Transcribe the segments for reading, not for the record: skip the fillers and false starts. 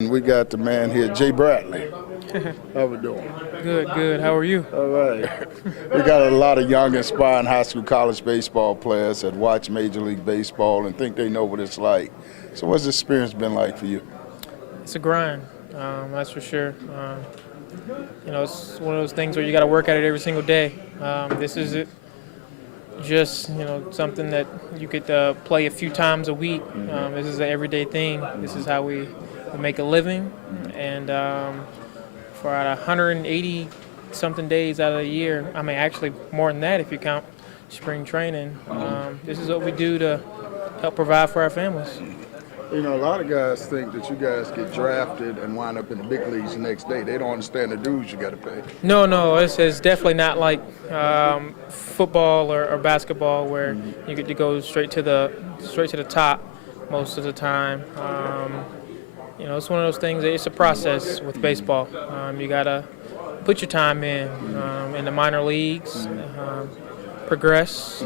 We got the man here, Jay Bradley. How we doing? Good, good. How are you? All right. We got a lot of young, inspiring high school, college baseball players that watch Major League Baseball and think they know what it's like. So what's the experience been like for you? It's a grind, that's for sure. It's one of those things where you got to work at it every single day. This is it. Just something that you could play a few times a week. This is an everyday thing. This is how we make a living, and for 180 something days out of the year, I mean actually more than that if you count spring training, this is what we do to help provide for our families. You know, a lot of guys think that you guys get drafted and wind up in the big leagues the next day. They don't understand the dues you got to pay. No, it's definitely not like football or basketball where you get to go straight to the top most of the time. It's one of those things. It's a process with baseball. You gotta put your time in the minor leagues, progress,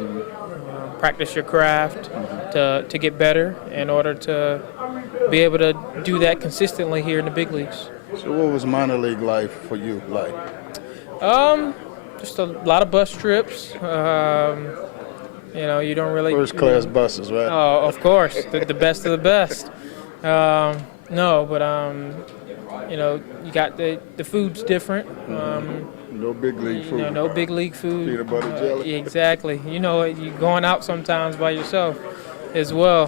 practice your craft to get better in order to be able to do that consistently here in the big leagues. So what was minor league life for you like? Just a lot of bus trips. You don't really First class buses, right? Oh, of course, the best of the best. You got the food's different. No big league food. No big league food. Peanut butter jelly. Exactly. You're going out sometimes by yourself as well,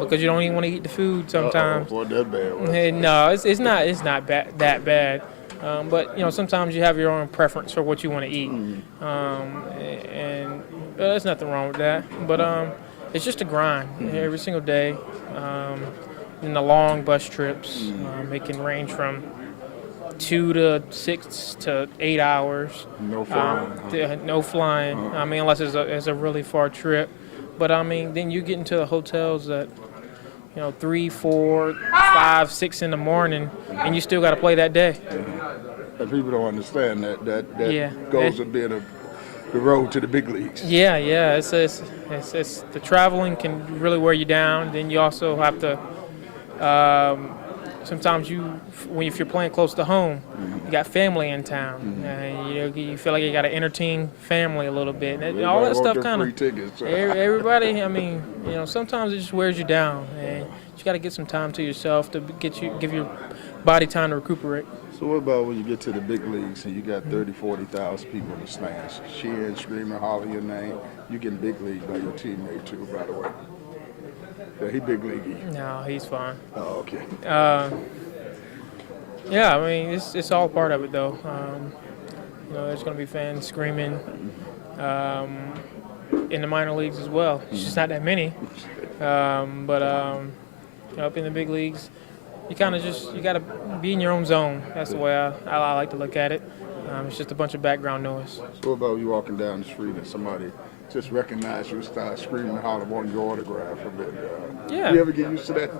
because you don't even want to eat the food sometimes. Wasn't that bad? No, it's not that bad. But sometimes you have your own preference for what you want to eat, and there's nothing wrong with that. But it's just a grind every single day. In the long bus trips, it can range from 2 to 6 to 8 hours. No flying. No flying. I mean, unless it's a really far trip. But I mean, then you get into the hotels at 3, 4, 5, 6 in the morning, and you still got to play that day. And people don't understand that goes to being the road to the big leagues. Yeah. It's the traveling can really wear you down. Then you also have to. Sometimes if you're playing close to home, you got family in town. You feel like you got to entertain family a little bit. And all that stuff kind of. Everybody, I mean, sometimes it just wears you down, and you got to get some time to yourself to give your body time to recuperate. So what about when you get to the big leagues and you got 30, 40,000 people in the stands, cheering, screaming, hollering your name? You getting big league by your teammate too, by the way. Yeah, he big leaguey. No, he's fine. Oh, okay. I mean, it's all part of it, though. There's going to be fans screaming in the minor leagues as well. It's just not that many. Up in the big leagues, you got to be in your own zone. That's the way I like to look at it. It's just a bunch of background noise. So what about you walking down the street and somebody just recognize you and start screaming and hollering, wanting your autograph a bit? Yeah. You ever get used to that?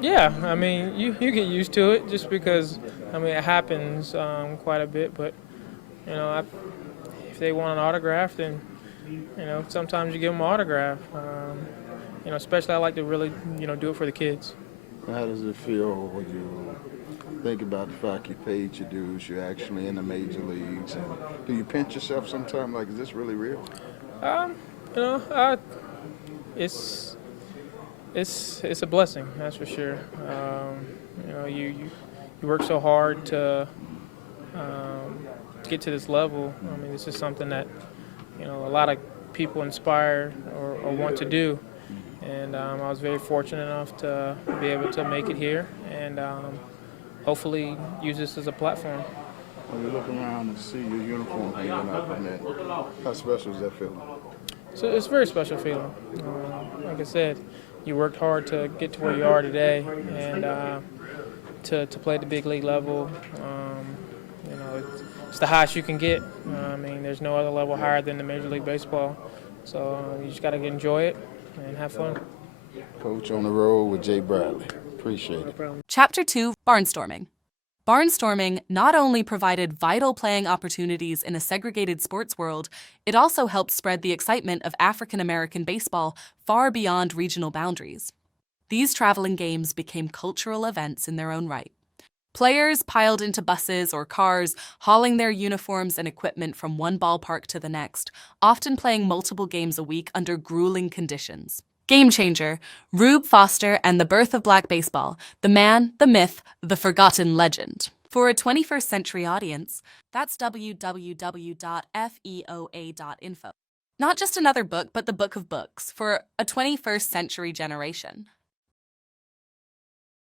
Yeah. I mean, you get used to it just because, it happens quite a bit. But, if they want an autograph, then, sometimes you give them an autograph. Especially I like to really, do it for the kids. How does it feel when you think about the fact you paid your dues, you're actually in the major leagues, and do you pinch yourself sometimes like, is this really real? It's a blessing, that's for sure. You work so hard to get to this level. I mean, this is something that a lot of people inspire or want to do. And I was very fortunate enough to be able to make it here and hopefully use this as a platform. When you look around and see your uniform hanging up in there, how special is that feeling? So it's a very special feeling. Like I said, you worked hard to get to where you are today and to play at the big league level. It's the highest you can get. There's no other level higher than the Major League Baseball. So you just got to enjoy it and have fun. Coach on the road with Jay Bradley. Appreciate it. No problem. Chapter 2, Barnstorming. Barnstorming not only provided vital playing opportunities in a segregated sports world, it also helped spread the excitement of African American baseball far beyond regional boundaries. these traveling games became cultural events in their own right. Players piled into buses or cars, hauling their uniforms and equipment from one ballpark to the next, often playing multiple games a week under grueling conditions. Game changer, Rube Foster and the birth of black baseball, the man, the myth, the forgotten legend. For a 21st century audience, that's www.feoa.info. Not just another book, but the book of books for a 21st century generation.